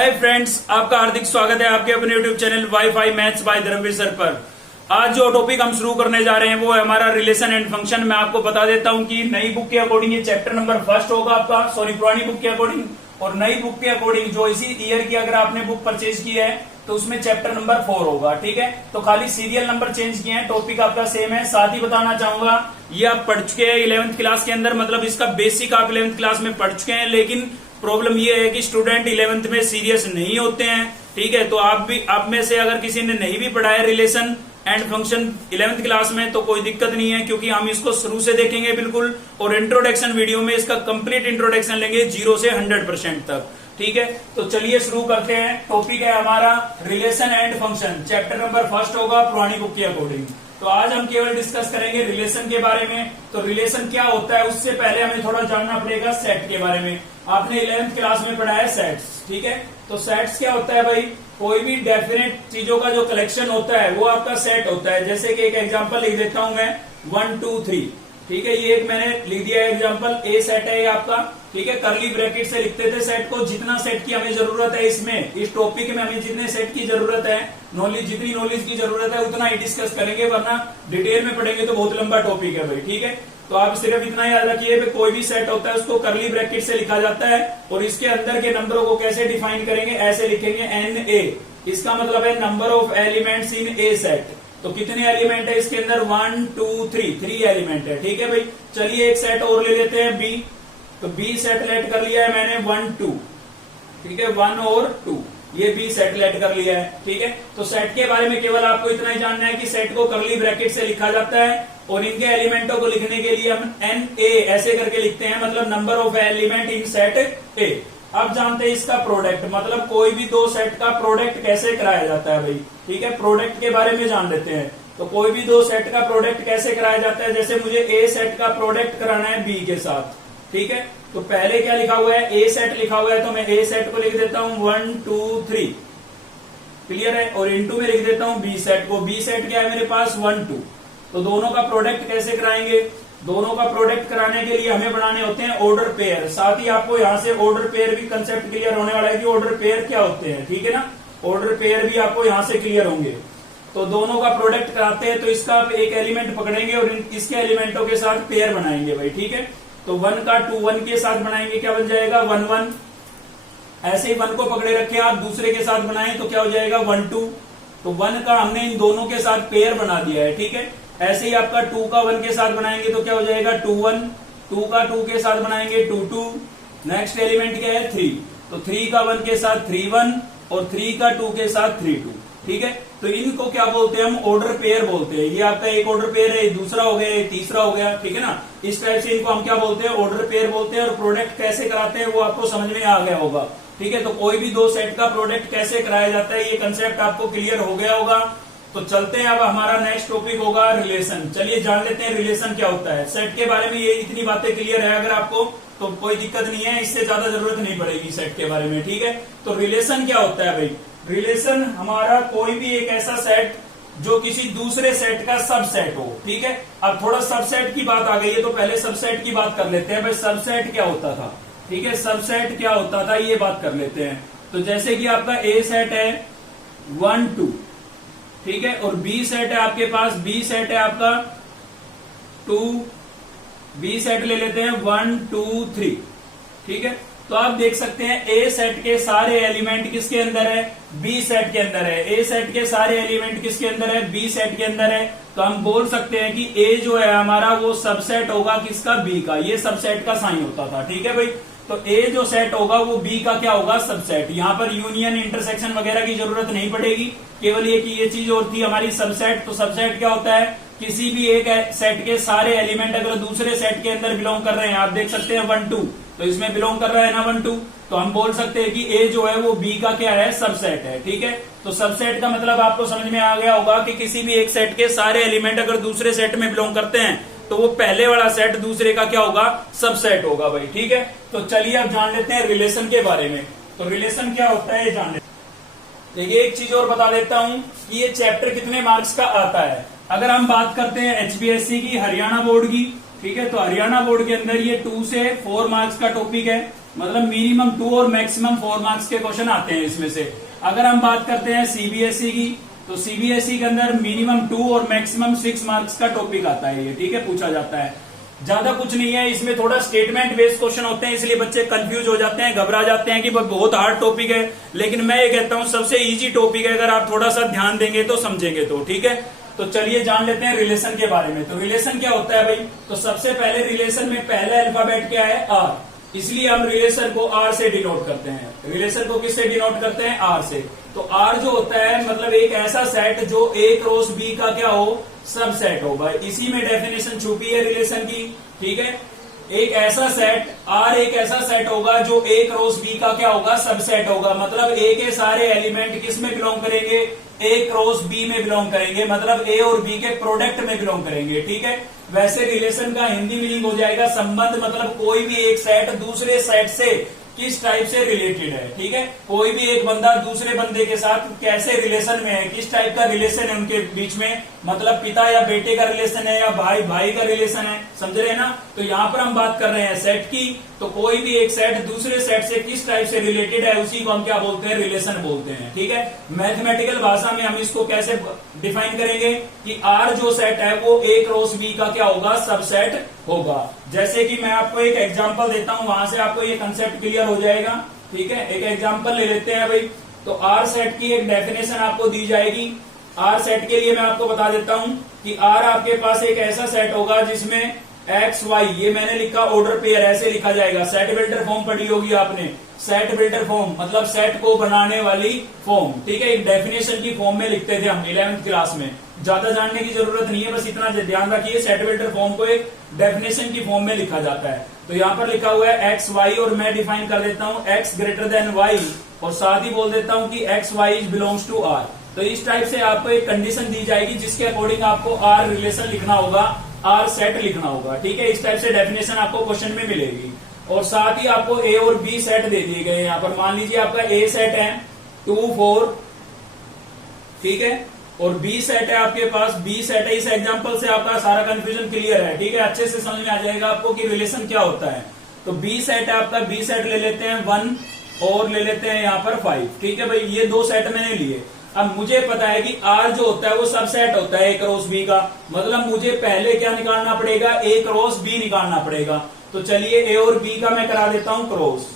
Hi friends, आपका हार्दिक स्वागत है आपके अपने YouTube channel WiFi maths by Dharmveer sir पर। आज जो टॉपिक हम शुरू करने जा रहे हैं वो है हमारा रिलेशन एंड फंक्शन। मैं आपको बता देता हूं कि नई बुक के अकॉर्डिंग ये चैप्टर नंबर फर्स्ट होगा आपका, सॉरी पुरानी बुक के अकॉर्डिंग, और नई बुक के अकॉर्डिंग जो इसी ईयर की अगर आपने बुक परचेज की है तो उसमें चैप्टर नंबर 4 होगा। ठीक है, तो खाली सीरियल नंबर चेंज किए हैं, टॉपिक आपका सेम है। साथ ही बताना चाहूंगा ये आप पढ़ चुके हैं 11th क्लास के अंदर, मतलब इसका बेसिक आप 11th क्लास में पढ़ चुके हैं, लेकिन प्रॉब्लम ये है कि स्टूडेंट 11th में सीरियस नहीं होते हैं। ठीक है, तो आप में से अगर किसी ने नहीं भी पढ़ा है relation and function 11th class में तो कोई दिक्कत नहीं है, क्योंकि हम इसको शुरू से देखेंगे बिल्कुल, और इंट्रोडक्शन वीडियो में इसका कंप्लीट इंट्रोडक्शन लेंगे 0 से 100% तक। ठीक है, तो चलिए शुरू करते हैं। टॉपिक है हमारा relation and function, chapter number first होगा पुरानी बुक के अकॉर्डिंग। तो आज हम केवल डिस्कस करेंगे रिलेशन के बारे में। तो रिलेशन क्या होता है उससे पहले हमें थोड़ा जानना पड़ेगा सेट के बारे में। आपने 11th क्लास में पढ़ा है सेट्स, ठीक है, तो सेट्स क्या होता है भाई? कोई भी डेफिनेट चीजों का जो कलेक्शन होता है वो आपका सेट होता है। जैसे कि एक एग्जांपल लिख देता हूं मैं, 1 2 3। ठीक है, ये एक मैंने लिख दिया है एग्जांपल, ए सेट है ये आपका। ठीक है, करली ब्रैकेट से लिखते थे सेट को। जितना सेट की हमें जरूरत है इसमें, इस टॉपिक में हमें जितने सेट की जरूरत है, जितनी नॉलेज की जरूरत है उतना ही डिस्कस करेंगे, वरना डिटेल में पढ़ेंगे तो बहुत लंबा टॉपिक है भाई। ठीक है, तो आप सिर्फ इतना याद रखिए, कोई भी सेट होता है उसको करली ब्रैकेट से लिखा जाता है, और इसके अंदर के नंबरों को कैसे डिफाइन करेंगे, ऐसे लिखेंगे NA। इसका मतलब है number of elements in a set. तो कितने एलिमेंट है इसके अंदर? 1 2 3 एलिमेंट है। ठीक है भाई, चलिए एक सेट और ले लेते हैं बी। तो बी सेट लेट कर लिया है मैंने 1 2। ठीक है, 1 और 2, ये बी सेट लेट कर लिया है। ठीक है, तो सेट के बारे में केवल आपको इतना ही जानना है कि सेट को करली ब्रैकेट से लिखा जाता है, और इनके एलिमेंटों को लिखने के लिए हम NA ऐसे करके लिखते हैं, मतलब number of element in set ए। अब जानते हैं इसका प्रोडक्ट, मतलब कोई भी दो सेट का प्रोडक्ट कैसे कराया जाता है भाई। ठीक है, प्रोडक्ट के बारे में जान लेते हैं। तो कोई भी दो सेट का प्रोडक्ट कैसे कराया जाता है? जैसे मुझे ए सेट का प्रोडक्ट कराना है बी के साथ। ठीक है, तो पहले क्या लिखा हुआ है? ए सेट लिखा हुआ है, तो मैं ए सेट को लिख देता हूं 1 2 3। क्लियर है, और इनटू में लिख देता हूं बी सेट को। बी सेट क्या है मेरे पास? 1 2। तो दोनों का प्रोडक्ट कैसे कराएंगे? दोनों का प्रोडक्ट कराने के लिए हमें बनाने होते हैं ऑर्डर पेयर। साथ ही आपको यहां से ऑर्डर पेयर भी कंसेप्ट क्लियर होने वाला है कि ऑर्डर पेयर क्या होते हैं। ठीक है ना, ऑर्डर पेयर भी आपको यहां से क्लियर होंगे। तो दोनों का प्रोडक्ट कराते हैं, तो इसका आप एक एलिमेंट पकड़ेंगे और इसके एलिमेंटों के साथ पेयर बनाएंगे भाई। ठीक है, तो 1 का 2 1 के साथ बनाएंगे, क्या बन जाएगा? 1 1। ऐसे ही 1 को पकड़े रखे आप, दूसरे के साथ बनाएं तो क्या हो जाएगा? 1 2। तो 1 का हमने इन दोनों के साथ पेयर बना दिया है। ठीक है, ऐसे ही आपका 2 का 1 के साथ बनाएंगे तो क्या हो जाएगा? 2 1। 2 का 2 के साथ बनाएंगे 2 2। नेक्स्ट एलिमेंट क्या है? 3। तो 3 का 1 के साथ 3 1, और 3 का 2 के साथ 3 2। ठीक है, तो इनको क्या बोलते हैं? हम ऑर्डर पेयर बोलते हैं। ये आपका एक ऑर्डर पेयर है, दूसरा हो गया, तीसरा हो गया। ठीक है ना, इस टाइप से इनको हम क्या बोलते हैं? ऑर्डर पेयर बोलते हैं। और प्रोडक्ट कैसे कराते हैं वो आपको समझ में आ गया होगा। ठीक है, तो कोई भी दो सेट का प्रोडक्ट कैसे कराया जाता है ये कंसेप्ट आपको क्लियर हो गया होगा। तो चलते हैं, अब हमारा नेक्स्ट टॉपिक होगा रिलेशन। चलिए जान लेते हैं रिलेशन क्या होता है। सेट के बारे में ये इतनी बातें क्लियर है अगर आपको, तो कोई दिक्कत नहीं है, इससे ज्यादा जरूरत नहीं पड़ेगी सेट के बारे में। ठीक है, तो रिलेशन क्या होता है भाई? रिलेशन हमारा कोई भी एक ऐसा सेट जो किसी दूसरे सेट का सबसेट हो। ठीक है, अब थोड़ा सबसेट की बात आ गई है, तो पहले सबसेट की बात कर लेते हैं भाई। सबसेट क्या होता था? ठीक है, सबसेट क्या होता था ये बात कर लेते हैं। तो जैसे कि आपका ए सेट है 1 2, ठीक है, और बी सेट है आपके पास, बी सेट है आपका 2, बी सेट ले लेते हैं 1 2 3। ठीक है, तो आप देख सकते हैं ए सेट के सारे एलिमेंट किसके अंदर है? बी सेट के अंदर है। ए सेट के सारे एलिमेंट किसके अंदर है? बी सेट के अंदर है। तो हम बोल सकते हैं कि ए जो है हमारा वो सबसेट होगा किसका? बी का। ये सबसेट का साइन होता था। ठीक है भाई, तो ए जो सेट होगा वो बी का क्या होगा? सबसेट। यहां पर यूनियन इंटरसेक्शन वगैरह की जरूरत नहीं पड़ेगी, केवल ये कि ये चीज और थी हमारी सबसेट। तो सबसेट क्या होता है? किसी भी एक सेट के सारे एलिमेंट अगर दूसरे सेट के अंदर बिलोंग कर रहे हैं, आप देख सकते हैं 1 2, तो इसमें बिलोंग कर रहा है ना 1 2, तो हम बोल सकते हैं कि ए जो है वो बी का क्या है? सबसेट है। ठीक है, तो सबसेट का मतलब आपको समझ में आ गया होगा कि किसी भी एक सेट के सारे एलिमेंट अगर दूसरे सेट में बिलोंग करते हैं तो वो पहले वाला सेट दूसरे का क्या होगा? सबसेट होगा भाई। ठीक है, तो चलिए अब जान लेते हैं रिलेशन के बारे में। तो रिलेशन क्या होता है ये जान लेते हैं। देखिए एक चीज और बता देता हूं कि ये चैप्टर कितने मार्क्स का आता है। अगर हम बात करते हैं HBSC की, हरियाणा बोर्ड की, ठीक है, तो हरियाणा बोर्ड के अंदर ये 2 से 4 मार्क्स का टॉपिक है। मतलब मिनिमम 2 और मैक्सिमम 4 मार्क्स के क्वेश्चन आते हैं इसमें से। अगर हम बात करते हैं सीबीएसई की, तो सीबीएसई के अंदर मिनिमम 2 और मैक्सिमम 6 मार्क्स का टॉपिक आता है ये, ठीक है, पूछा जाता है। ज्यादा कुछ नहीं है इसमें, थोड़ा स्टेटमेंट बेस्ड क्वेश्चन होते हैं, इसलिए बच्चे कंफ्यूज हो जाते हैं, घबरा जाते हैं कि बहुत हार्ड टॉपिक है। लेकिन मैं ये कहता हूं सबसे इजी टॉपिक है, अगर आप थोड़ा सा ध्यान देंगे तो समझेंगे तो, ठीक है। तो चलिए जान लेते हैं रिलेशन के बारे में। तो रिलेशन क्या होता है भाई, तो सबसे पहले रिलेशन में पहला अल्फाबेट क्या है, आर, इसलिए हम रिलेशन को आर से डिनोट करते हैं। रिलेशन को किससे डिनोट करते हैं, आर से। तो आर जो होता है मतलब एक ऐसा सेट जो ए क्रॉस बी का क्या हो, सब सेट होगा। इसी में डेफिनेशन छुपी है रिलेशन की, ठीक है। एक ऐसा सेट, आर एक ऐसा सेट होगा जो ए क्रॉस बी का क्या होगा, सब सेट होगा। मतलब ए के सारे एलिमेंट किस में बिलोंग करेंगे, ए क्रॉस बी में बिलोंग करेंगे, मतलब ए और बी के प्रोडक्ट में बिलोंग करेंगे, ठीक है। वैसे रिलेशन का हिंदी मीनिंग हो जाएगा संबंध, मतलब कोई भी एक सेट दूसरे सेट से किस टाइप से रिलेटेड है, ठीक है। कोई भी एक बंदा दूसरे बंदे के साथ कैसे रिलेशन में है, किस टाइप का रिलेशन है उनके बीच में, मतलब पिता या बेटे का रिलेशन है या भाई भाई का रिलेशन है, समझ रहे हैं ना। तो यहाँ पर हम बात कर रहे हैं सेट की, तो कोई भी एक सेट दूसरे सेट से किस टाइप से रिलेटेड है उसी को हम क्या बोलते हैं, रिलेशन बोलते हैं, ठीक है। मैथमेटिकल भाषा में हम इसको कैसे डिफाइन करेंगे कि आर जो सेट है वो ए क्रॉस बी का क्या होगा, सबसेट होगा। जैसे कि मैं आपको एक एग्जांपल देता हूं, वहां से आपको ये कंसेप्ट क्लियर हो जाएगा, ठीक है। एक एग्जांपल ले लेते हैं भाई। तो आर सेट की एक डेफिनेशन आपको दी जाएगी। आर सेट के लिए मैं आपको बता देता हूं कि आर आपके पास एक ऐसा सेट होगा जिसमें एक्स वाई, ये मैंने लिखा ऑर्डर पेयर, ऐसे लिखा जाएगा। सेट बिल्डर फॉर्म पढ़ी होगी आपने, सेट बिल्डर फॉर्म मतलब सेट को बनाने वाली फॉर्म, ठीक है। एक डेफिनेशन की फॉर्म में लिखते थे हम 11th क्लास में, ज्यादा जानने की जरूरत नहीं है, बस इतना ध्यान रखिए सेट बिल्डर फॉर्म को एक डेफिनेशन की फॉर्म में लिखा जाता है। तो यहाँ पर लिखा हुआ है एक्स वाई, और मैं डिफाइन कर देता हूँ एक्स ग्रेटर देन वाई, और साथ ही बोल देता हूँ कि X Y is belongs to R. तो इस टाइप से आपको एक कंडीशन दी जाएगी जिसके अकॉर्डिंग आपको आर रिलेशन लिखना होगा, आर सेट लिखना होगा, ठीक है। इस टाइप से डेफिनेशन आपको क्वेश्चन में मिलेगी। और साथ ही आपको ए और बी सेट दे दिए गए। यहाँ पर मान लीजिए आपका ए सेट है 2 4, ठीक है, और बी सेट है आपके पास, बी सेट है। इस एग्जांपल से आपका सारा कंफ्यूजन क्लियर है, ठीक है, अच्छे से समझ में आ जाएगा आपको कि रिलेशन क्या होता है। तो बी सेट है आपका, बी सेट ले लेते हैं 1 और ले लेते हैं यहाँ पर 5, ठीक है भाई। ये 2 सेट मैंने लिए। अब मुझे पता है कि आर जो होता है वो सब सेट होता है ए क्रॉस बी का, मतलब मुझे पहले क्या निकालना पड़ेगा, ए क्रॉस बी निकालना पड़ेगा। तो चलिए ए और बी का मैं करा देता हूं क्रॉस,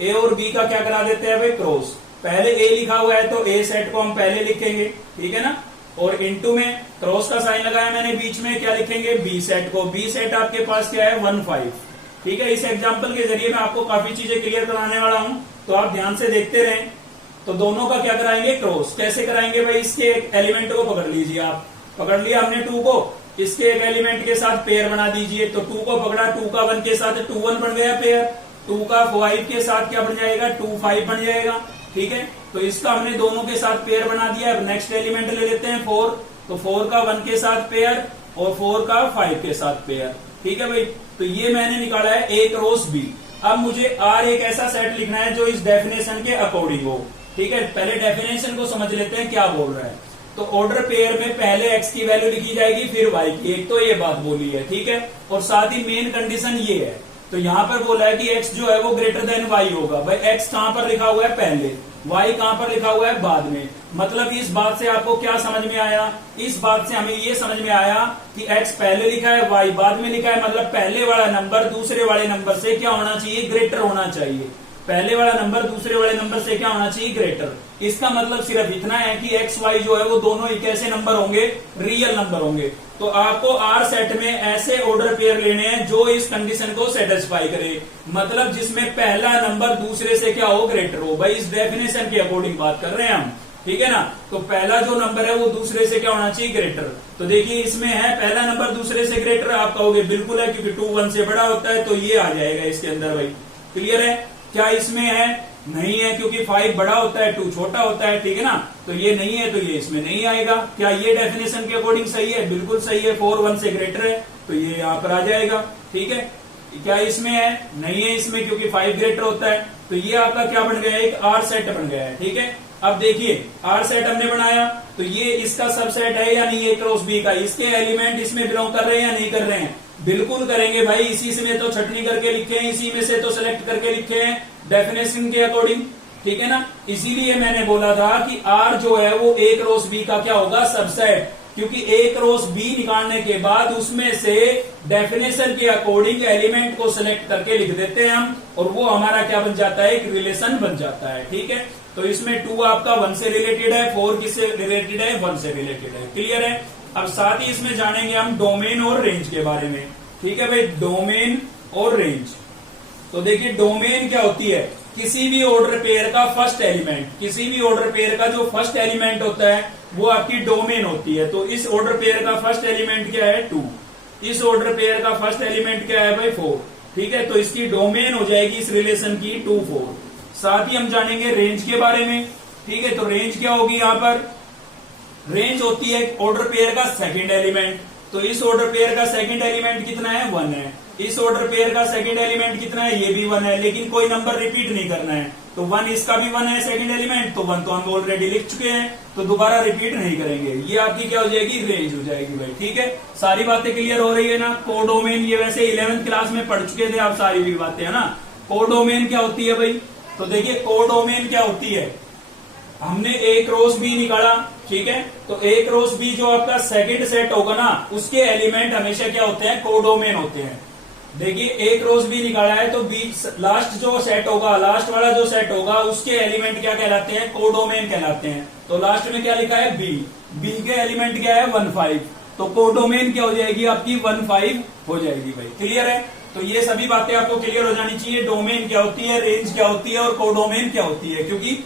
ए और बी का क्या करा देते हैं भाई, क्रॉस। पहले ए लिखा हुआ है तो ए सेट को हम पहले लिखेंगे, ठीक है ना, और इनटू में क्रॉस का साइन लगाया मैंने बीच में, क्या लिखेंगे, बी सेट को। बी सेट आपके पास क्या है 1 5, ठीक है। इस एग्जाम्पल के जरिए मैं आपको काफी चीजें क्लियर कराने वाला हूं, तो आप ध्यान से देखते रहें। तो दोनों का क्या कराएंगे, क्रॉस। कैसे कराएंगे भाई, इसके एक एलिमेंट को पकड़ लीजिए आप, पकड़ लिया हमने 2 को, इसके एक एलिमेंट के साथ पेयर बना दीजिए। तो 2 को पकड़ा, 2 का 1 के साथ 2 1 बन गया पेयर, 2 का 5 के साथ क्या बन जाएगा, 2 5 बन जाएगा, ठीक है। तो इसका हमने दोनों के साथ पेयर बना दिया। अब नेक्स्ट एलिमेंट ले लेते हैं 4, तो 4 का 1 के साथ पेयर और 4 का 5 के साथ पेयर, ठीक है भाई। तो ये मैंने निकाला है ए क्रॉस बी। अब मुझे आर एक ऐसा सेट लिखना है जो इस डेफिनेशन के अकॉर्डिंग हो, ठीक है। पहले डेफिनेशन को समझ लेते हैं क्या बोल रहा है। तो ऑर्डर पेयर में पहले एक्स की वैल्यू लिखी जाएगी, फिर वाई की, एक तो ये बात बोली है, ठीक है। और साथ ही मेन कंडीशन ये है, तो यहां पर बोला है कि एक्स जो है वो ग्रेटर देन वाई होगा। भाई एक्स कहां पर लिखा हुआ है, पहले, वाई कहां पर लिखा हुआ है, बाद में। मतलब इस बात से आपको क्या समझ में आया, इस बात से हमें ये समझ में आया कि एक्स पहले लिखा है, वाई बाद में लिखा है, मतलब पहले वाला नंबर दूसरे वाले नंबर से क्या होना चाहिए, ग्रेटर होना चाहिए। पहले वाला नंबर दूसरे वाले नंबर से क्या होना चाहिए, ग्रेटर। इसका मतलब सिर्फ इतना है कि एक्स वाई जो है वो दोनों ही कैसे नंबर होंगे, रियल नंबर होंगे। तो आपको आर सेट में ऐसे ऑर्डर पेयर लेने हैं जो इस कंडीशन को सेटिस्फाई करे, मतलब जिसमें पहला नंबर दूसरे से क्या हो, ग्रेटर हो। भाई इस डेफिनेशन के अकॉर्डिंग बात कर रहे हैं हम, ठीक है ना। तो पहला जो नंबर है वो दूसरे से क्या होना चाहिए, ग्रेटर। तो देखिए इसमें है पहला नंबर दूसरे से ग्रेटर, आप कहोगे बिल्कुल है क्योंकि 2 1 से बड़ा होता है, तो ये आ जाएगा इसके अंदर। भाई क्लियर है, क्या इसमें है, नहीं है क्योंकि 5 बड़ा होता है 2 छोटा होता है, ठीक है ना। तो ये नहीं है तो ये इसमें नहीं आएगा। क्या ये डेफिनेशन के अकॉर्डिंग सही है, बिल्कुल सही है। 4 1 से ग्रेटर है तो ये यहाँ पर आ जाएगा, ठीक है। क्या इसमें है? नहीं है इसमें, क्योंकि 5 ग्रेटर होता है। तो ये आपका क्या बन गया? एक आर सेट बन गया है। ठीक है, अब देखिए आर सेट हमने बनाया, तो ये इसका सबसेट है या नहीं? ए क्रॉस बी का। इसके एलिमेंट इसमें बिलोंग कर रहे हैं या नहीं कर रहे हैं? बिल्कुल करेंगे भाई, इसी से तो छटनी करके लिखे हैं, इसी में से तो सिलेक्ट करके लिखे हैं डेफिनेशन के अकॉर्डिंग। ठीक है ना, इसीलिए मैंने बोला था कि आर जो है वो ए क्रॉस बी का क्या होगा? सबसेट, क्योंकि ए क्रॉस बी निकालने के बाद उसमें से डेफिनेशन के अकॉर्डिंग एलिमेंट को सिलेक्ट करके लिख देते हैं हम, और वो हमारा क्या बन जाता है? एक रिलेशन बन जाता है। ठीक है, तो इसमें 2 आपका 1 से रिलेटेड है, 4 किससे रिलेटेड है? 1 से रिलेटेड है। क्लियर है? अब साथ ही इसमें जानेंगे हम डोमेन और रेंज के बारे में। ठीक है भाई, डोमेन और रेंज। तो देखिए डोमेन क्या होती है? किसी भी ऑर्डर पेयर का फर्स्ट एलिमेंट, किसी भी ऑर्डर पेयर का जो फर्स्ट एलिमेंट होता है वो आपकी डोमेन होती है। तो इस ऑर्डर पेयर का फर्स्ट एलिमेंट क्या है? 2। इस ऑर्डर पेयर का फर्स्ट एलिमेंट क्या है भाई? 4। ठीक है, तो इसकी डोमेन हो जाएगी इस रिलेशन की 2, 4। साथ ही हम जानेंगे रेंज के बारे में। ठीक है, तो रेंज क्या होगी यहाँ पर? रेंज होती है ऑर्डर पेयर का सेकंड एलिमेंट। तो इस ऑर्डर पेयर का सेकंड एलिमेंट कितना है? 1 है। इस ऑर्डर पेयर का सेकंड एलिमेंट कितना है? ये भी 1 है, लेकिन कोई नंबर रिपीट नहीं करना है। तो 1 इसका भी 1 है सेकंड एलिमेंट, तो 1 तो हम ऑलरेडी लिख चुके हैं, तो दोबारा रिपीट नहीं करेंगे। ये आपकी क्या हो जाएगी? रेंज हो जाएगी भाई। ठीक है, सारी बातें क्लियर हो रही है ना? कोडोमेन ये वैसे 11th क्लास में पढ़ चुके थे आप सारी भी बातें, है ना? कोडोमेन क्या होती है भाई? तो देखिए कोडोमेन क्या होती है, हमने ए क्रॉस बी निकाला। ठीक है, तो ए क्रॉस बी जो आपका सेकंड सेट होगा ना, उसके एलिमेंट हमेशा क्या होते हैं? कोडोमेन होते हैं। देखिए ए क्रॉस बी निकाला है, तो बी लास्ट जो सेट होगा, लास्ट वाला जो सेट होगा, उसके एलिमेंट क्या कहलाते हैं? कोडोमेन कहलाते हैं। तो लास्ट में क्या लिखा है? बी। बी के एलिमेंट क्या है? 1, 5। तो कोडोमेन क्या हो जाएगी आपकी? 1, 5 हो जाएगी भाई। क्लियर है? तो ये सभी बातें आपको क्लियर हो जानी चाहिए। डोमेन क्या होती है, रेंज क्या होती है और कोडोमेन क्या होती है, क्योंकि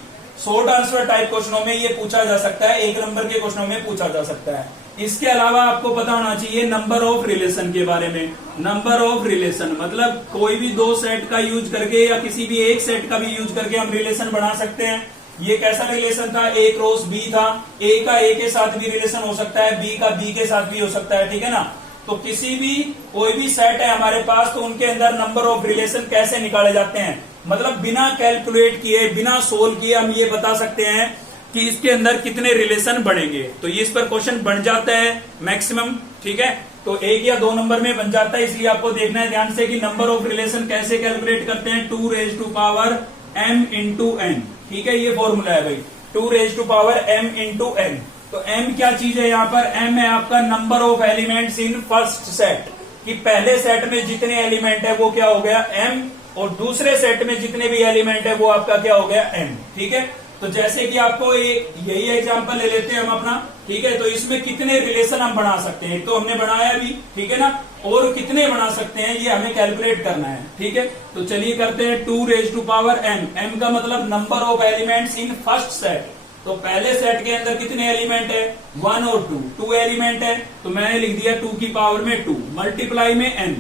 शॉर्ट आंसर टाइप क्वेश्चनों में ये पूछा जा सकता है, 1 नंबर के क्वेश्चनों में पूछा जा सकता है। इसके अलावा आपको पता होना चाहिए नंबर ऑफ रिलेशन के बारे में। नंबर ऑफ रिलेशन मतलब कोई भी 2 सेट का यूज करके या किसी भी एक सेट का भी यूज करके हम रिलेशन बना सकते हैं। ये कैसा रिलेशन था? ए क्रॉस बी था। ए का ए के साथ भी रिलेशन हो सकता है, बी का बी के साथ भी हो सकता है। ठीक है ना? तो किसी भी कोई भी सेट है हमारे पास, तो उनके अंदर नंबर ऑफ रिलेशन कैसे निकाले जाते हैं? मतलब बिना कैलकुलेट किए, बिना सोल्व किए हम ये बता सकते हैं कि इसके अंदर कितने रिलेशन बनेंगे। तो ये इस पर क्वेश्चन बन जाता है मैक्सिमम। ठीक है, तो 1 या 2 नंबर में बन जाता है, इसलिए आपको देखना है ध्यान से कि नंबर ऑफ रिलेशन कैसे कैलकुलेट करते हैं। 2 raise to power m into N. ठीक है, ये फॉर्मूला है भाई, 2 raise to power m into N. तो m क्या चीज है यहाँ पर? m है आपका number of elements in first set, कि पहले सेट में जितने एलिमेंट है वो क्या हो गया? m, और दूसरे सेट में जितने भी एलिमेंट है वो आपका क्या हो गया? n। ठीक है, तो जैसे कि आपको यही एग्जांपल ले लेते हैं हम अपना। ठीक है, तो इसमें कितने रिलेशन हम बना सकते हैं? तो हमने बनाया भी, ठीक है ना, और कितने बना सकते हैं ये हमें कैलकुलेट करना है। ठीक है, तो चलिए करते हैं 2 raise to power m। m का मतलब number of elements in first set. तो पहले सेट के अंदर कितने एलिमेंट है? 1 और 2 एलिमेंट है, तो मैंने लिख दिया 2 की पावर में 2 मल्टीप्लाई में n।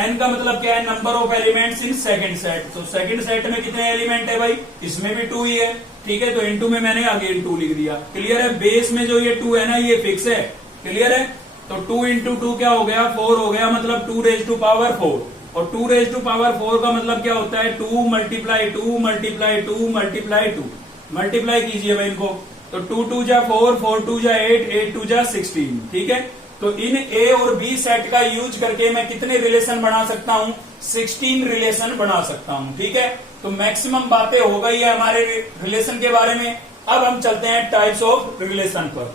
n का मतलब क्या है? Number of elements in second set. तो सेकंड सेट में कितने एलिमेंट है भाई? इसमें भी 2 ही है। ठीक है, तो इनटू में मैंने अगेन 2 लिख दिया। क्लियर है? बेस में जो ये 2 है ना, ये फिक्स है। क्लियर है? तो 2 इंटू 2 क्या हो गया? 4 हो गया, मतलब 2 रेज टू पावर 4। और 2 रेज टू पावर 4 का मतलब क्या होता है? 2 मल्टीप्लाई 2 मल्टीप्लाई 2 मल्टीप्लाई 2। मल्टीप्लाई कीजिए भाई इनको, तो 2 2 जा 4, 4 2 जा 8, 8 2 जा 16। ठीक है, तो इन ए और बी सेट का यूज करके मैं कितने रिलेशन बना सकता हूं? 16 रिलेशन बना सकता हूं। ठीक है, तो मैक्सिमम बातें हो गई है हमारे रिलेशन के बारे में। अब हम चलते हैं टाइप्स ऑफ रिलेशन पर।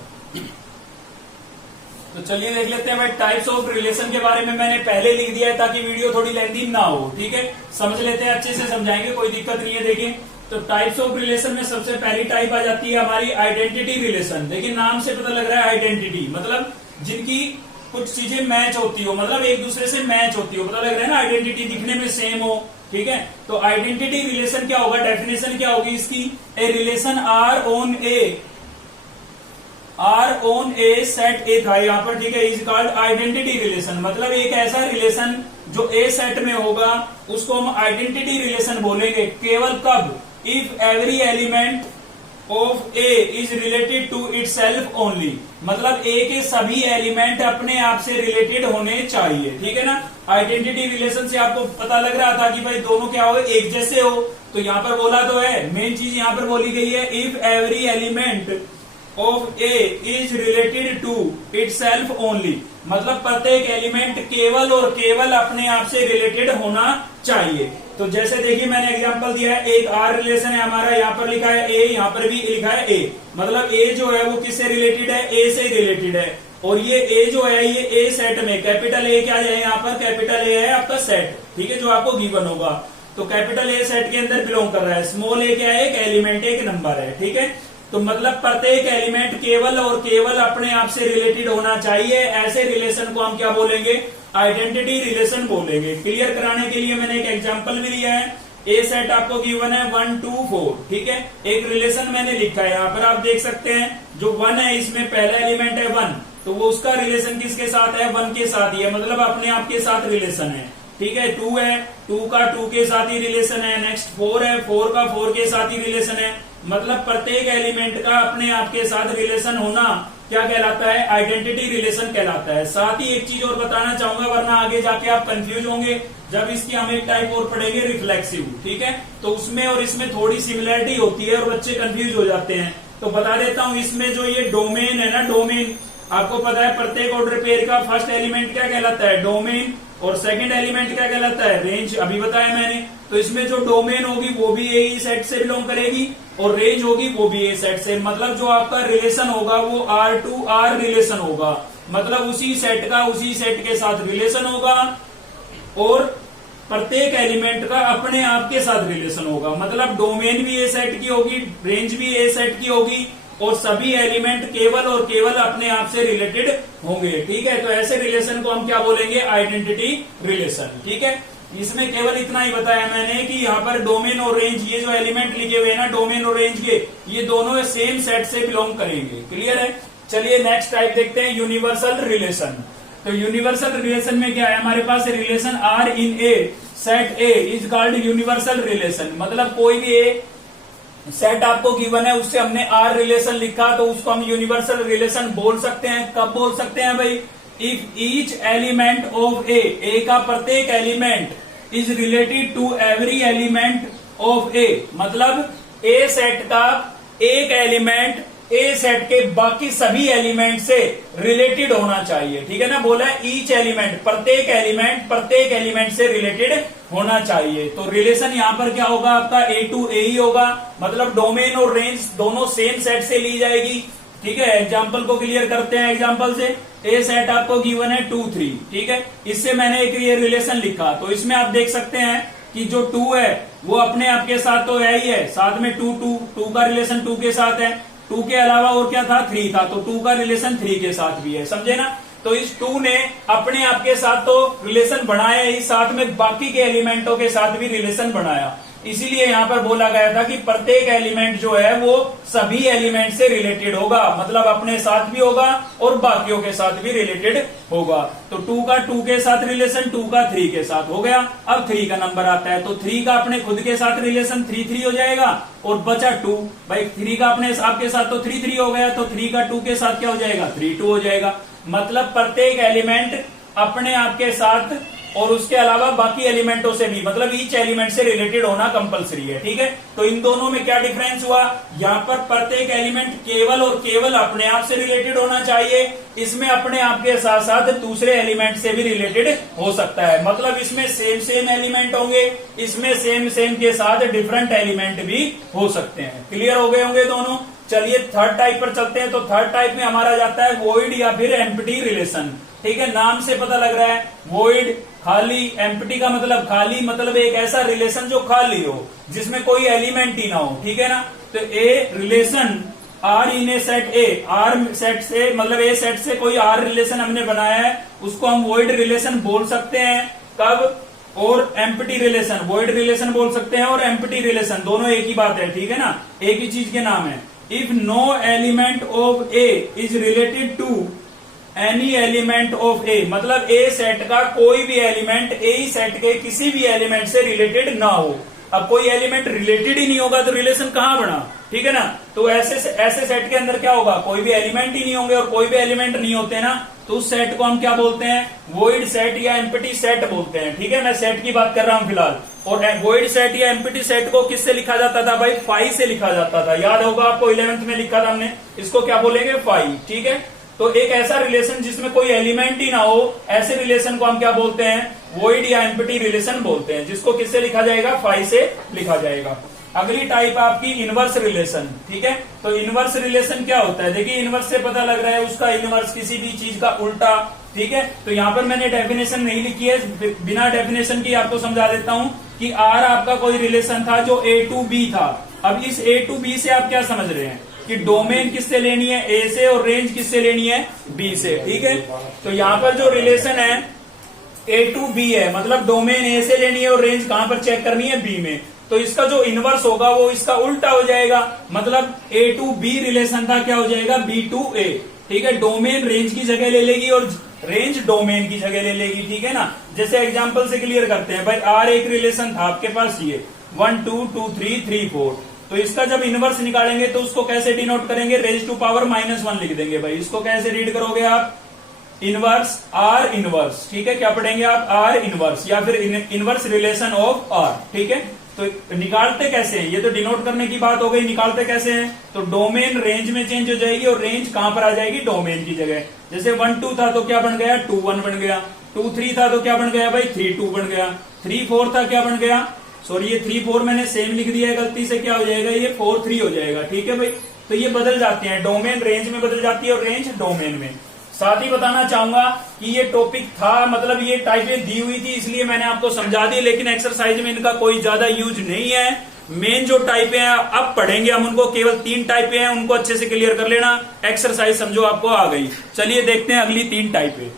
तो चलिए देख लेते हैं भाई टाइप्स ऑफ रिलेशन के बारे में। मैंने पहले लिख दिया है ताकि वीडियो थोड़ी लेंथी ना हो। ठीक है, समझ लेते हैं, अच्छे से समझाएंगे, कोई दिक्कत नहीं है। देखिए, तो टाइप्स ऑफ रिलेशन में सबसे पहली टाइप आ जाती है हमारी आइडेंटिटी रिलेशन। देखिए नाम से पता लग रहा है आइडेंटिटी, मतलब जिनकी कुछ चीजें मैच होती हो, मतलब एक दूसरे से मैच होती हो, पता लग रहा है ना, आइडेंटिटी दिखने में सेम हो। ठीक है, तो आइडेंटिटी रिलेशन क्या होगा? डेफिनेशन क्या होगी इसकी? A relation R on a set A था यहाँ पर। ठीक है, इज कॉल्ड आइडेंटिटी रिलेशन। मतलब एक ऐसा रिलेशन जो ए सेट में होगा उसको हम आइडेंटिटी रिलेशन बोलेंगे। केवल कब? If every element of A is related to itself only, मतलब ए के सभी एलिमेंट अपने आप से रिलेटेड होने चाहिए। ठीक है ना, आइडेंटिटी रिलेशन से आपको पता लग रहा था कि भाई दोनों क्या हो, एक जैसे हो। तो यहां पर बोला तो है, मेन चीज यहां पर बोली गई है, if every element of A is related to itself only, मतलब प्रत्येक एलिमेंट केवल और केवल अपने आप से रिलेटेड होना चाहिए। तो जैसे देखिए मैंने एग्जांपल दिया है, एक आर रिलेशन है हमारा, यहाँ पर लिखा है ए, यहाँ पर भी लिखा है ए, मतलब ए जो है वो किससे रिलेटेड है, ए से रिलेटेड है। और ये ए जो है ये ए सेट में, कैपिटल ए क्या है यहाँ पर, कैपिटल ए है आपका सेट, ठीक है, जो आपको गिवन होगा। तो कैपिटल ए सेट के अंदर बिलोंग कर रहा है, स्मॉल ए क्या है, एक एलिमेंट, एक नंबर है। ठीक है, तो मतलब प्रत्येक एलिमेंट केवल और केवल अपने आप से रिलेटेड होना चाहिए। ऐसे रिलेशन को हम क्या बोलेंगे, आइडेंटिटी रिलेशन बोलेंगे। क्लियर कराने के लिए मैंने एक एग्जांपल भी लिया है, ए सेट आपको गिवन है 1 2 4, ठीक है, एक रिलेशन मैंने लिखा है, यहाँ पर आप देख सकते हैं जो 1 है इसमें पहला एलिमेंट है 1, तो वो उसका रिलेशन किसके साथ है, 1 के साथ ही है, मतलब अपने आप के साथ रिलेशन है। ठीक है, 2 है, 2 का 2 के साथ ही रिलेशन है। नेक्स्ट 4 है, 4 का 4 के साथ ही रिलेशन है। मतलब प्रत्येक एलिमेंट का अपने आप के साथ रिलेशन होना क्या कहलाता है, आइडेंटिटी रिलेशन कहलाता है। साथ ही एक चीज और बताना चाहूंगा, वरना आगे जाके आप कंफ्यूज होंगे, जब इसकी हम एक टाइप और पढ़ेंगे रिफ्लेक्सिव, ठीक है, तो उसमें और इसमें थोड़ी सिमिलरिटी होती है और बच्चे कंफ्यूज हो जाते हैं। तो बता देता हूं, इसमें जो ये डोमेन है ना, डोमेन आपको पता है प्रत्येक ऑर्डर पेयर का फर्स्ट एलिमेंट क्या कहलाता है, डोमेन, और सेकंड एलिमेंट क्या कहलाता है, रेंज, अभी बताया मैंने। तो इसमें जो डोमेन होगी वो भी ए सेट से बिलोंग करेगी और रेंज होगी वो भी ए सेट से, मतलब जो आपका रिलेशन होगा वो आर टू आर रिलेशन होगा, मतलब उसी सेट का उसी सेट के साथ रिलेशन होगा और प्रत्येक एलिमेंट का अपने आप के साथ रिलेशन होगा। मतलब डोमेन भी ए सेट की होगी, रेंज भी ए सेट की होगी और सभी एलिमेंट केवल और केवल अपने आप से रिलेटेड होंगे। ठीक है, तो ऐसे रिलेशन को हम क्या बोलेंगे, आइडेंटिटी रिलेशन। ठीक है, इसमें केवल इतना ही बताया मैंने कि यहाँ पर डोमेन और रेंज, ये जो एलिमेंट लिखे हुए हैं ना डोमेन और रेंज के, ये दोनों सेम सेट से बिलोंग करेंगे। क्लियर है, चलिए नेक्स्ट टाइप देखते हैं, यूनिवर्सल रिलेशन। तो यूनिवर्सल रिलेशन में क्या है, हमारे पास relation R in a set A is called universal relation, मतलब कोई भी ए सेट आपको गिवन है उससे हमने आर रिलेशन लिखा तो उसको हम यूनिवर्सल रिलेशन बोल सकते हैं। कब बोल सकते हैं भाई, if each element of A का प्रत्येक element is related to every element of A, मतलब ए सेट का एक एलिमेंट ए सेट के बाकी सभी एलिमेंट से रिलेटेड होना चाहिए। ठीक है ना, बोला ईच एलिमेंट, प्रत्येक एलिमेंट से रिलेटेड होना चाहिए। तो रिलेशन यहां पर क्या होगा आपका, ए टू ए ही होगा, मतलब डोमेन और रेंज दोनों सेम सेट से ली जाएगी। ठीक है, एग्जाम्पल को क्लियर करते हैं। एग्जाम्पल से ए सेट आपको गिवन है 2 3, ठीक है, इससे मैंने एक ये रिलेशन लिखा, तो इसमें आप देख सकते हैं कि जो 2 है वो अपने आप के साथ तो है ही है, साथ में 2 का रिलेशन 2 के साथ है, 2 के अलावा और क्या था, 3 था, तो 2 का रिलेशन 3 के साथ भी है, समझे ना। तो इस 2 ने अपने आप के साथ तो रिलेशन बनाया ही, साथ में बाकी के एलिमेंटों के साथ भी रिलेशन बनाया। इसीलिए यहां पर बोला गया था कि प्रत्येक एलिमेंट जो है वो सभी एलिमेंट से रिलेटेड होगा, मतलब अपने साथ भी होगा और बाकियों के साथ भी रिलेटेड होगा। तो 2 का 2 के साथ रिलेशन, 2 का 3 के साथ हो गया। अब 3 का नंबर आता है तो 3 का अपने खुद के साथ रिलेशन 3 3 हो जाएगा और बचा 2, भाई 3 का अपने आपके साथ तो 3 3 हो गया, तो 3 का 2 के साथ क्या हो जाएगा, 3 2 हो जाएगा। मतलब प्रत्येक एलिमेंट अपने आप के साथ और उसके अलावा बाकी एलिमेंटों से भी, मतलब ईच एलिमेंट से रिलेटेड होना कंपलसरी है। ठीक है, तो इन दोनों में क्या डिफरेंस हुआ, यहाँ पर प्रत्येक एलिमेंट केवल और केवल अपने आप से रिलेटेड होना चाहिए, इसमें अपने आप के साथ साथ दूसरे एलिमेंट से भी रिलेटेड हो सकता है, मतलब इसमें सेम एलिमेंट होंगे, इसमें सेम के साथ डिफरेंट एलिमेंट भी हो सकते हैं। क्लियर हो गए होंगे दोनों। चलिए थर्ड टाइप पर चलते हैं। तो थर्ड टाइप में हमारा जाता है वॉइड या फिर एम्प्टी रिलेशन। ठीक है, नाम से पता लग रहा है, वॉइड खाली, एम्प्टी का मतलब खाली, मतलब एक ऐसा रिलेशन जो खाली हो, जिसमें कोई एलिमेंट ही ना हो। ठीक है ना, तो a relation R in a set A, R set से मतलब ए सेट से कोई आर रिलेशन हमने बनाया है, उसको हम वॉइड रिलेशन बोल सकते हैं। कब, और एम्प्टी रिलेशन, वॉइड रिलेशन बोल सकते हैं और एम्प्टी रिलेशन, दोनों एक ही बात है। ठीक है ना, एक ही चीज के नाम है। If no element of A is related to any element of A, मतलब ए सेट का कोई भी एलिमेंट ए सेट के किसी भी एलिमेंट से रिलेटेड ना हो। अब कोई एलिमेंट रिलेटेड ही नहीं होगा तो रिलेशन कहां बना। ठीक है ना। तो ऐसे सेट के अंदर क्या होगा, कोई भी एलिमेंट ही नहीं होंगे, और कोई भी एलिमेंट नहीं होते ना तो उस सेट को हम क्या बोलते हैं, वॉइड सेट या एम्प्टी सेट बोलते हैं। ठीक है, मैं सेट की बात कर रहा हूं फिलहाल। और वॉइड सेट या एम्प्टी सेट को किससे लिखा जाता था भाई, फाई से लिखा जाता था। याद होगा आपको 11th में लिखा था हमने, इसको क्या बोलेंगे, फाई। ठीक है, तो एक ऐसा रिलेशन जिसमें कोई एलिमेंट ही ना हो, ऐसे रिलेशन को हम क्या बोलते हैं, वॉइड या एम्प्टी रिलेशन बोलते हैं, जिसको किससे लिखा जाएगा, फाई से लिखा जाएगा। अगली टाइप आपकी इनवर्स रिलेशन। ठीक है, तो इनवर्स रिलेशन क्या होता है, देखिए इनवर्स से पता लग रहा है उसका इनवर्स, किसी भी चीज का उल्टा। ठीक है, तो यहाँ पर मैंने डेफिनेशन नहीं लिखी है, बिना डेफिनेशन की आपको समझा देता हूं कि आर आपका कोई रिलेशन था जो ए टू बी था। अब इस ए टू बी से आप क्या समझ रहे हैं कि डोमेन किससे लेनी है, ए से, और रेंज किससे लेनी है, बी से। ठीक है, तो यहाँ पर जो रिलेशन है ए टू बी है, मतलब डोमेन ए से लेनी है और रेंज कहां पर चेक करनी है, बी में। तो इसका जो इनवर्स होगा वो इसका उल्टा हो जाएगा, मतलब ए टू बी रिलेशन था, क्या हो जाएगा, बी टू ए। ठीक है, डोमेन रेंज की जगह ले लेगी और रेंज डोमेन की जगह ले लेगी। ठीक है ना, जैसे एग्जांपल से क्लियर करते हैं भाई, आर एक रिलेशन था आपके पास, ये 1 2 2 3 3 4। तो इसका जब इनवर्स निकालेंगे तो उसको कैसे डिनोट करेंगे, रेज टू पावर -1 लिख देंगे भाई। इसको कैसे रीड करोगे आप, इनवर्स आर इनवर्स। ठीक है, क्या पढ़ेंगे आप, आर इनवर्स, या फिर इनवर्स रिलेशन ऑफ आर। ठीक है, तो निकालते कैसे हैं, ये तो डिनोट करने की बात हो गई, निकालते कैसे हैं, तो डोमेन रेंज में चेंज हो जाएगी और रेंज कहां पर आ जाएगी, डोमेन की जगह। जैसे 1 2 था तो क्या बन गया, 2 1 बन गया। 2 3 था तो क्या बन गया भाई, 3 2 बन गया। 3 4 था, क्या बन गया, सॉरी ये 3 4 मैंने सेम लिख दिया है गलती से, क्या हो जाएगा, ये 4 3 हो जाएगा। ठीक है भाई, तो ये बदल जाते हैं, डोमेन रेंज में बदल जाती है और रेंज डोमेन में। साथ ही बताना चाहूंगा कि ये टॉपिक था, मतलब ये टाइपें दी हुई थी इसलिए मैंने आपको समझा दी, लेकिन एक्सरसाइज में इनका कोई ज्यादा यूज नहीं है। मेन जो टाइपें हैं अब पढ़ेंगे हम उनको, केवल 3 टाइपें हैं, उनको अच्छे से क्लियर कर लेना। एक्सरसाइज समझो आपको आ गई। चलिए देखते हैं अगली 3 टाइपें।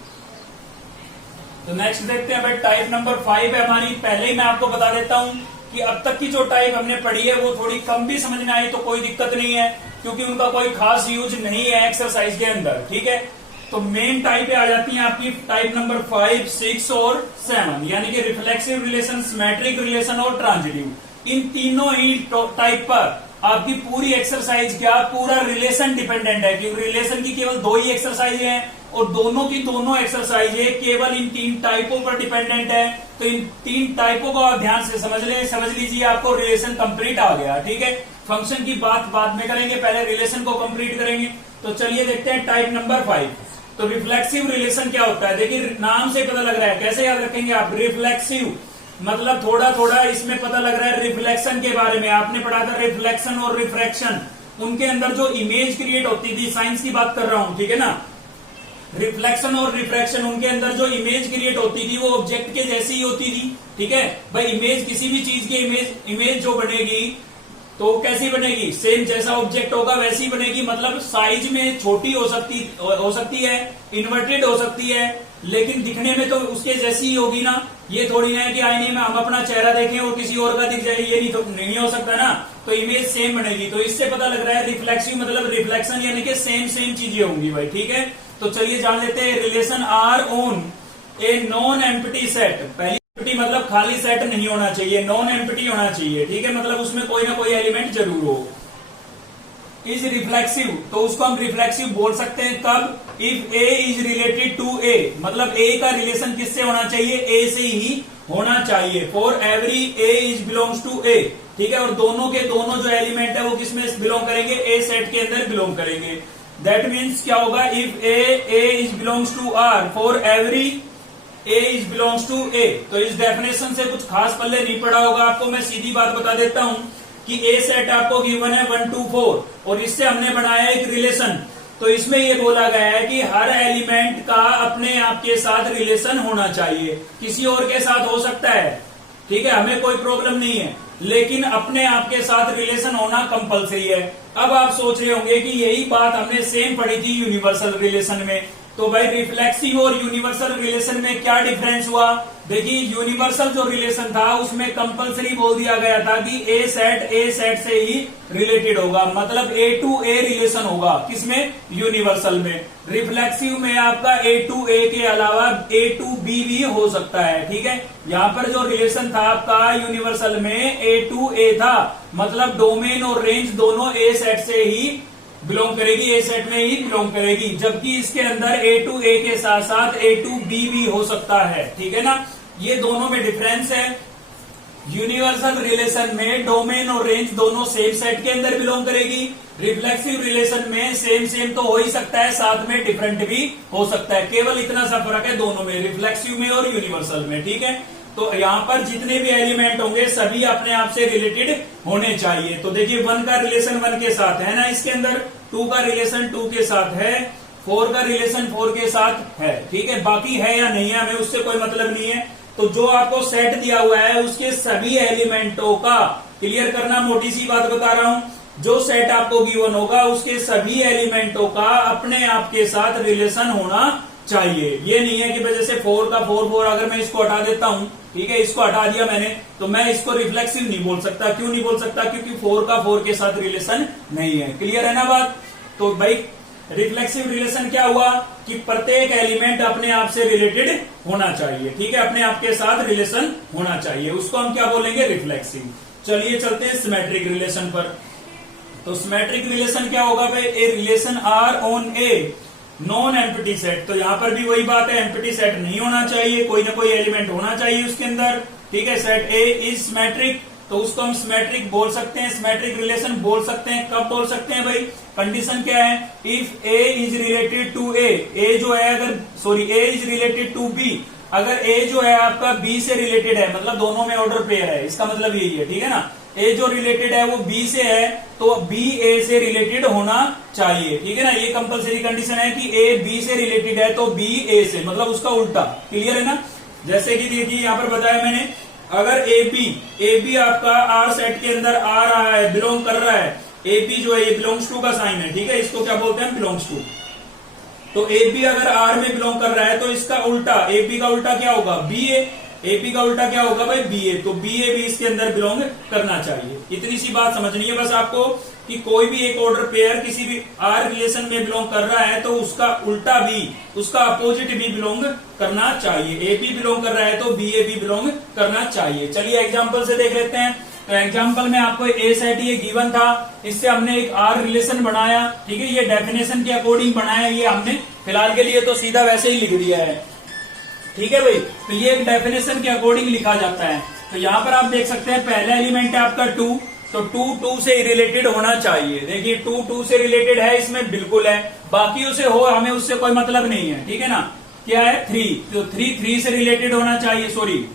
तो नेक्स्ट देखते हैं भाई, टाइप नंबर 5 है हमारी। पहले ही मैं आपको बता देता हूं कि अब तक की जो टाइप हमने पढ़ी है वो थोड़ी कम भी समझ में आई तो कोई दिक्कत नहीं है, क्योंकि उनका कोई खास यूज नहीं है एक्सरसाइज के अंदर। ठीक है, तो मेन टाइप आ जाती है आपकी टाइप नंबर 5 6 और 7, यानी कि रिफ्लेक्सिव रिलेशन, सिमेट्रिक रिलेशन और ट्रांजिटिव। इन तीनों ही टाइप पर आपकी पूरी एक्सरसाइज क्या, पूरा रिलेशन डिपेंडेंट है, क्योंकि रिलेशन की केवल 2 ही एक्सरसाइज है और दोनों की दोनों एक्सरसाइज केवल इन 3 टाइपों पर डिपेंडेंट है। तो इन 3 टाइपों को आप ध्यान से समझ लीजिए, आपको रिलेशन कंप्लीट आ गया। ठीक है, फंक्शन की बात बाद में करेंगे, पहले रिलेशन को कंप्लीट करेंगे। तो चलिए देखते हैं टाइप नंबर 5। तो रिफ्लेक्सिव रिलेशन क्या होता है, देखिए नाम से पता लग रहा है, कैसे याद रखेंगे आप, रिफ्लेक्सिव मतलब थोड़ा थोड़ा इसमें पता लग रहा है रिफ्लेक्शन के बारे में। आपने पढ़ा था रिफ्लेक्शन और रिफ्रैक्शन, उनके अंदर जो इमेज क्रिएट होती थी, साइंस की बात कर रहा हूं, ठीक है ना। रिफ्लेक्शन और रिफ्रैक्शन, उनके अंदर जो इमेज क्रिएट होती थी वो ऑब्जेक्ट के जैसी ही होती थी। ठीक है भाई, इमेज किसी भी चीज की इमेज जो बनेगी तो कैसी बनेगी, सेम जैसा ऑब्जेक्ट होगा वैसी बनेगी, मतलब साइज में छोटी हो सकती है, इन्वर्टेड हो सकती है, लेकिन दिखने में तो उसके जैसी ही होगी ना। ये थोड़ी ना है कि आईने में हम अपना चेहरा देखें और किसी और का दिख जाए, ये नहीं हो सकता ना। तो इमेज सेम बनेगी, तो इससे पता लग रहा है रिफ्लेक्सिव मतलब रिफ्लेक्शन यानी कि सेम चीजें होंगी भाई। ठीक है, तो चलिए जान लेते हैं relation R on A non empty set. पहली एम्प्टी मतलब खाली सेट नहीं होना चाहिए, नॉन एम्प्टी होना चाहिए। ठीक है, मतलब उसमें कोई ना कोई एलिमेंट जरूर हो। इज रिफ्लेक्सिव, तो उसको हम रिफ्लेक्सिव बोल सकते हैं कब, if A is related to A, मतलब ए का रिलेशन किससे होना चाहिए, ए से ही होना चाहिए। For every A is belongs to A, ठीक है, और दोनों के दोनों जो एलिमेंट है वो किसमें बिलोंग करेंगे, ए सेट के अंदर बिलोंग करेंगे। दैट मीन्स क्या होगा, if A is belongs to R, for every A is belongs to A. तो इस डेफिनेशन से कुछ खास पल्ले नहीं पड़ा होगा आपको, मैं सीधी बात बता देता हूं कि ए सेट आपको गिवन है 1 2 4 और इससे हमने बनाया एक रिलेशन। तो इसमें ये बोला गया है कि हर एलिमेंट का अपने आप के साथ रिलेशन होना चाहिए, किसी और के साथ हो सकता है, ठीक है, हमें कोई प्रॉब्लम नहीं है, लेकिन अपने आप के साथ रिलेशन होना कंपलसरी है। अब आप सोच रहे होंगे कि यही बात हमने सेम पढ़ी थी यूनिवर्सल रिलेशन में, तो भाई रिफ्लेक्सिव और यूनिवर्सल रिलेशन में क्या डिफरेंस हुआ? देखिए यूनिवर्सल जो रिलेशन था उसमें कंपलसरी बोल दिया गया था कि ए सेट से ही रिलेटेड होगा, मतलब ए टू ए रिलेशन होगा। किसमें? यूनिवर्सल में। रिफ्लेक्सिव में आपका ए टू ए के अलावा ए टू बी भी हो सकता है, ठीक है। यहाँ पर जो रिलेशन था आपका यूनिवर्सल में ए टू ए था, मतलब डोमेन और रेंज दोनों ए सेट से ही बिलोंग करेगी, ए सेट में ही बिलोंग करेगी, जबकि इसके अंदर ए टू ए के साथ साथ ए टू बी भी हो सकता है, ठीक है ना। ये दोनों में डिफरेंस है। यूनिवर्सल रिलेशन में डोमेन और रेंज दोनों सेम सेट के अंदर बिलोंग करेगी। रिफ्लेक्सिव रिलेशन में सेम तो हो ही सकता है, साथ में डिफरेंट भी हो सकता है। केवल इतना सा फर्क है दोनों में, रिफ्लेक्सिव में और यूनिवर्सल में, ठीक है। तो यहाँ पर जितने भी एलिमेंट होंगे सभी अपने आप से रिलेटेड होने चाहिए। तो देखिए 1 का रिलेशन 1 के साथ है ना, इसके अंदर 2 का रिलेशन 2 के साथ है, 4 का रिलेशन 4 के साथ है, ठीक है। बाकी है या नहीं है हमें उससे कोई मतलब नहीं है। तो जो आपको सेट दिया हुआ है उसके सभी एलिमेंटों का क्लियर करना, मोटी सी बात बता रहा हूं, जो सेट आपको गिवन होगा उसके सभी एलिमेंटों का अपने आप के साथ रिलेशन होना चाहिए। ये नहीं है कि भाई जैसे 4 का 4 अगर मैं इसको हटा देता हूं, ठीक है, इसको हटा दिया मैंने, तो मैं इसको रिफ्लेक्सिव नहीं बोल सकता। क्यों नहीं बोल सकता? क्योंकि 4 का 4 के साथ रिलेशन नहीं है। क्लियर है ना बात? तो भाई रिफ्लेक्सिव रिलेशन क्या हुआ कि प्रत्येक एलिमेंट अपने आप से रिलेटेड होना चाहिए, ठीक है, अपने आप के साथ रिलेशन होना चाहिए, उसको हम क्या बोलेंगे? रिफ्लेक्सिव। चलिए चलते हैं सिमेट्रिक रिलेशन पर। तो सिमेट्रिक रिलेशन क्या होगा भाई? A relation R on A non empty set. तो यहां पर भी वही बात है, एम्प्टी सेट नहीं होना चाहिए, कोई ना कोई एलिमेंट होना चाहिए उसके अंदर, ठीक है। सेट ए इज सिमेट्रिक, तो उसको हम सिमेट्रिक बोल सकते हैं, सिमेट्रिक रिलेशन बोल सकते हैं। कब बोल सकते हैं भाई? कंडीशन क्या है? If A is related to A जो है अगर A is related to B, अगर ए जो है आपका बी से रिलेटेड है, मतलब दोनों में ऑर्डर पेयर है, इसका मतलब यही है, ठीक है ना। ए जो रिलेटेड है वो बी से है, तो बी ए से रिलेटेड होना चाहिए, ठीक है ना। ये कंपलसरी कंडीशन है कि ए बी से रिलेटेड है तो बी ए से, मतलब उसका उल्टा। क्लियर है ना? जैसे कि देखिए यहां पर बताया मैंने, अगर ए बी आपका आर सेट के अंदर आ रहा है, बिलोंग कर रहा है, ए बी जो है ये बिलोंग्स टू का साइन है, ठीक है, इसको क्या बोलते हैं? Belongs to. तो ए बी अगर आर में बिलोंग कर रहा है तो इसका उल्टा, ए बी का उल्टा क्या होगा? बी ए बी का उल्टा क्या होगा भाई? बी ए। तो बी ए भी इसके अंदर बिलोंग करना चाहिए। इतनी सी बात समझनी है बस आपको कि कोई भी एक ऑर्डर पेयर किसी भी आर रिलेशन में बिलोंग कर रहा है तो उसका उल्टा भी, उसका अपोजिट भी बिलोंग करना चाहिए। ए बी बिलोंग कर रहा है तो बी ए भी बिलोंग करना चाहिए। चलिए एग्जाम्पल से देख लेते हैं। तो एग्जाम्पल में आपको ए सेट ये गिवन था, इससे हमने एक आर रिलेशन बनाया, ठीक है, ये डेफिनेशन के अकॉर्डिंग बनाया, ये हमने फिलहाल के लिए तो सीधा वैसे ही लिख दिया है, ठीक है भाई। तो ये एक डेफिनेशन के अकॉर्डिंग लिखा जाता है। तो यहाँ पर आप देख सकते हैं पहला एलिमेंट है आपका 2, तो 2 से रिलेटेड होना चाहिए। देखिए 2 से रिलेटेड है, इसमें बिल्कुल है, बाकी उसे हो हमें उससे कोई मतलब नहीं है, ठीक है ना। क्या है? 3, तो 3 से रिलेटेड होना चाहिए। सॉरी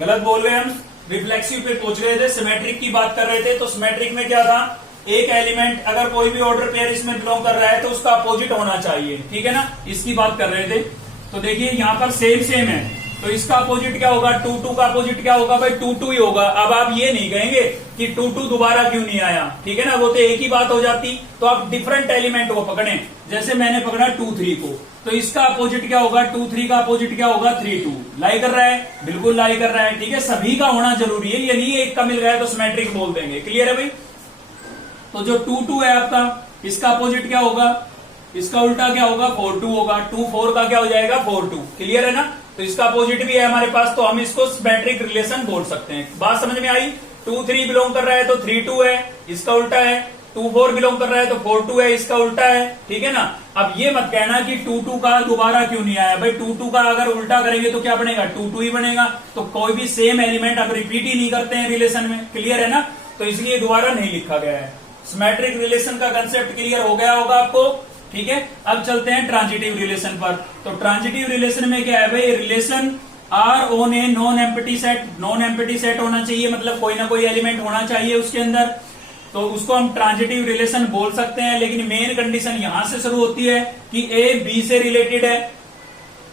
गलत बोल गए हम, रिफ्लेक्सिव पे पहुंच गए थे, सिमेट्रिक की बात कर रहे थे। तो सिमेट्रिक में क्या था? एक एलिमेंट अगर कोई भी ऑर्डर पेयर इसमें बिलोंग कर रहा है तो उसका अपोजिट होना चाहिए, ठीक है ना, इसकी बात कर रहे थे। तो देखिए यहाँ पर सेम है, तो इसका अपोजिट क्या होगा? 2 का अपोजिट क्या होगा भाई? 2 ही होगा। अब आप ये नहीं कहेंगे कि 2 दोबारा क्यों नहीं आया, ठीक है ना, वो तो एक ही बात हो जाती। तो आप डिफरेंट एलिमेंट को पकड़े, जैसे मैंने पकड़ा 2-3 को, तो इसका अपोजिट क्या होगा? 2-3 का अपोजिट क्या होगा? 3-2। लाई कर रहा है? बिल्कुल लाई कर रहा है, ठीक है। सभी का होना जरूरी है, ये नहीं एक का मिल गया तो सिमेट्रिक बोल देंगे। क्लियर है भाई? तो जो 2-2 है आपका, इसका अपोजिट क्या होगा? इसका उल्टा क्या होगा? 4-2 होगा। 2-4 का क्या हो जाएगा? 4-2। क्लियर है ना? तो इसका अपोजिट भी है हमारे पास, तो हम इसको सिमेट्रिक रिलेशन बोल सकते हैं। बात समझ में आई? 2-3 बिलोंग कर रहा है तो 3-2 है, इसका उल्टा है। 2-4 बिलोंग कर रहा है तो 4-2 है, इसका उल्टा है, ठीक है ना। अब ये मत कहना कि 2-2 का दोबारा क्यों नहीं आया भाई। 2-2 का अगर उल्टा करेंगे तो क्या बनेगा? 2-2 ही बनेगा। तो कोई भी सेम एलिमेंट आप रिपीट ही नहीं करते हैं रिलेशन में। क्लियर है ना? तो इसलिए दोबारा नहीं लिखा गया है। सिमेट्रिक रिलेशन का कंसेप्ट क्लियर हो गया होगा आपको, ठीक है। अब चलते हैं ट्रांजिटिव रिलेशन पर। तो ट्रांजिटिव रिलेशन में क्या है भाई? Relation R on A non empty set. Non empty set होना चाहिए, मतलब कोई ना कोई एलिमेंट होना चाहिए उसके अंदर, तो उसको हम ट्रांजिटिव रिलेशन बोल सकते हैं। लेकिन मेन कंडीशन यहां से शुरू होती है कि ए बी से रिलेटेड है।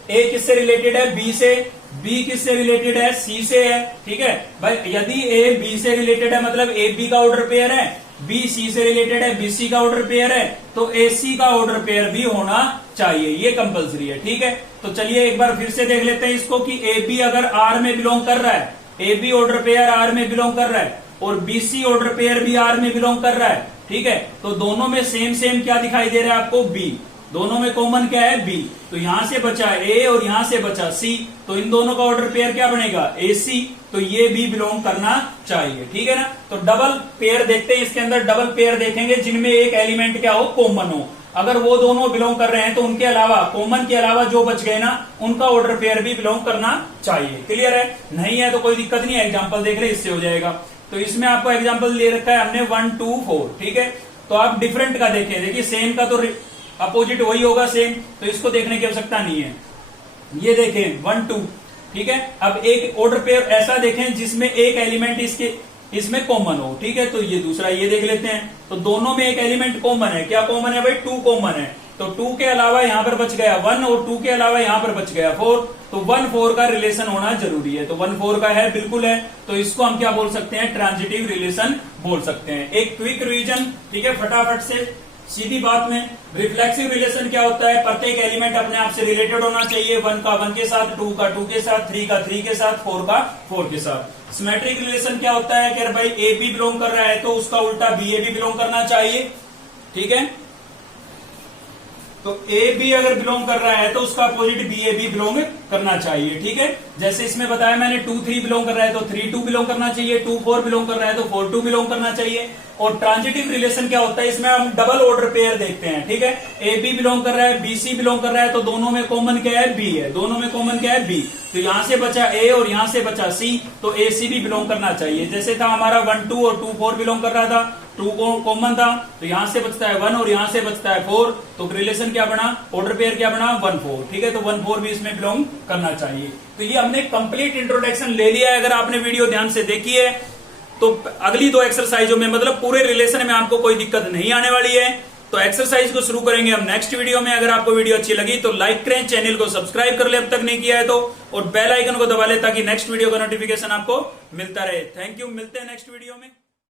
ए किससे रिलेटेड है? बी से। बी किससे रिलेटेड है? सी से है, ठीक है भाई। यदि ए बी से रिलेटेड है मतलब ए बी का ऑर्डर पेयर है, बी सी से रिलेटेड है, बीसी का ऑर्डर पेयर है, तो एसी का ऑर्डर पेयर भी होना चाहिए, ये कंपलसरी है। ठीक है, तो चलिए एक बार फिर से देख लेते हैं इसको कि ए बी अगर आर में बिलोंग कर रहा है, A B order pair R में बिलोंग कर रहा है और बीसी ऑर्डर पेयर भी आर में बिलोंग कर रहा है। ठीक है, तो दोनों में सेम सेम क्या दिखाई दे रहा है आपको, बी। दोनों में कॉमन क्या है, बी। तो यहां से बचा ए और यहां से बचा सी, तो इन दोनों का ऑर्डर पेयर क्या बनेगा, ए सी। तो ये भी बिलोंग करना चाहिए। ठीक है ना, तो डबल पेयर देखते हैं, इसके अंदर डबल पेयर देखेंगे जिनमें एक एलिमेंट क्या हो, कॉमन हो। अगर वो दोनों बिलोंग कर रहे हैं तो उनके अलावा, कॉमन के अलावा जो बच गए ना, उनका ऑर्डर पेयर भी बिलोंग करना चाहिए। क्लियर है, नहीं है तो कोई दिक्कत नहीं है, एग्जाम्पल देख रहे इससे हो जाएगा। तो इसमें आपको एग्जाम्पल दे रखा है हमने 1 2 4। ठीक है, तो आप डिफरेंट का देखें, देखिए सेम का तो अपोजिट वही होगा सेम, तो इसको देखने की आवश्यकता नहीं है। ये देखें 1 2। ठीक है, अब एक ऑर्डर पेयर ऐसा देखें जिसमें एक एलिमेंट इसमें कॉमन हो। ठीक है, तो ये दूसरा ये देख लेते हैं। तो दोनों में एक एलिमेंट कॉमन है, क्या कॉमन है भाई, 2 कॉमन है। तो 2 के अलावा यहां पर बच गया 1 और 2 के अलावा यहां पर बच गया 4, तो 1 4 का रिलेशन होना जरूरी है। तो 1 4 का है, बिल्कुल है। तो इसको हम क्या बोल सकते हैं, ट्रांजिटिव रिलेशन बोल सकते हैं। एक क्विक रिवीजन, ठीक है, फटाफट से सीधी बात में। रिफ्लेक्सिव रिलेशन क्या होता है, प्रत्येक एलिमेंट अपने आप से रिलेटेड होना चाहिए, 1 का 1 के साथ, 2 का 2 के साथ, 3 का 3 के साथ, 4 का 4 के साथ। सिमेट्रिक रिलेशन क्या होता है कि भाई ए बी बिलोंग कर रहा है तो उसका उल्टा बी ए भी बिलोंग करना चाहिए। ठीक है, तो ए बी अगर बिलोंग कर रहा है तो उसका अपोजिट बी ए भी बिलोंग करना चाहिए। ठीक है, जैसे इसमें बताया मैंने 2 3 बिलोंग कर रहा है तो 3 2 बिलोंग करना चाहिए, 2 4 बिलोंग कर रहा है तो 4 2 बिलोंग करना चाहिए। और ट्रांजिटिव रिलेशन क्या होता है, इसमें हम डबल ऑर्डर पेयर देखते हैं। ठीक है, ए बी बिलोंग कर रहा है, बी सी बिलोंग कर रहा है, तो दोनों में कॉमन क्या है, बी है। दोनों में कॉमन क्या है, बी। तो यहां से बचा ए और यहां से बचा सी, तो ए सी भी बिलोंग करना चाहिए। जैसे था हमारा 1 2 और 2 4 बिलोंग कर रहा था, 2 कॉमन था, तो यहां से बचता है 1 और यहां से बचता है 4, तो रिलेशन क्या बना, ऑर्डर पेयर क्या बना, 1 4। ठीक है, तो 1 4 भी इसमें बिलोंग करना चाहिए। तो ये हमने कंप्लीट इंट्रोडक्शन ले लिया है। अगर आपने वीडियो ध्यान से देखी है तो अगली 2 एक्सरसाइजों में, मतलब पूरे रिलेशन में आपको कोई दिक्कत नहीं आने वाली है। तो एक्सरसाइज को शुरू करेंगे हम नेक्स्ट वीडियो में। अगर आपको वीडियो अच्छी लगी तो लाइक करें, चैनल को सब्सक्राइब कर ले अब तक नहीं किया है तो, और बेल आइकन को दबा ले ताकि नेक्स्ट वीडियो का नोटिफिकेशन आपको मिलता रहे। थैंक यू, मिलते हैं नेक्स्ट वीडियो में।